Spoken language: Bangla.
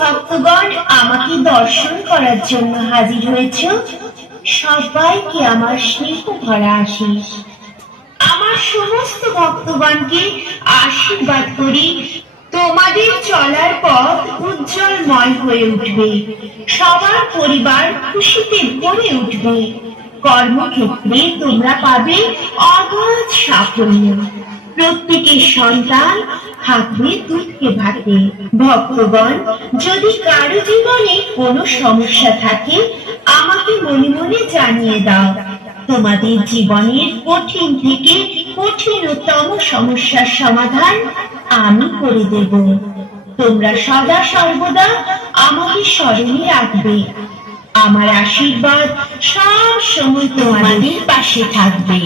ভক্তগণ আমাকে দর্শন করার জন্য হাজির হয়েছ, সবাইকে আমার স্নেহ ভরা আশিস। আমার সমস্ত ভক্তগণকে আশীর্বাদ করি, তোমাদের চলার পথ উজ্জ্বলময় হয়ে উঠবে, সবার পরিবার খুশিতে ভরে উঠবে, কর্মক্ষেত্রে তোমরা পাবে অগাধ সাফল্য, প্রত্যেকের সন্তান থাকবে দুধকে ভাতে। ভক্তগণ, যদি কারো জীবনে কোনো সমস্যা থাকে আমাকে মনে মনে জানিয়ে দাও, তোমাদের জীবনের কঠিন থেকে কঠিনতম সমস্যার সমাধান আমি করে দেব। তোমরা সদা সর্বদা আমাকে স্মরণে রাখবে, আমার আশীর্বাদ সব সময় তোমাদের পাশে থাকবে।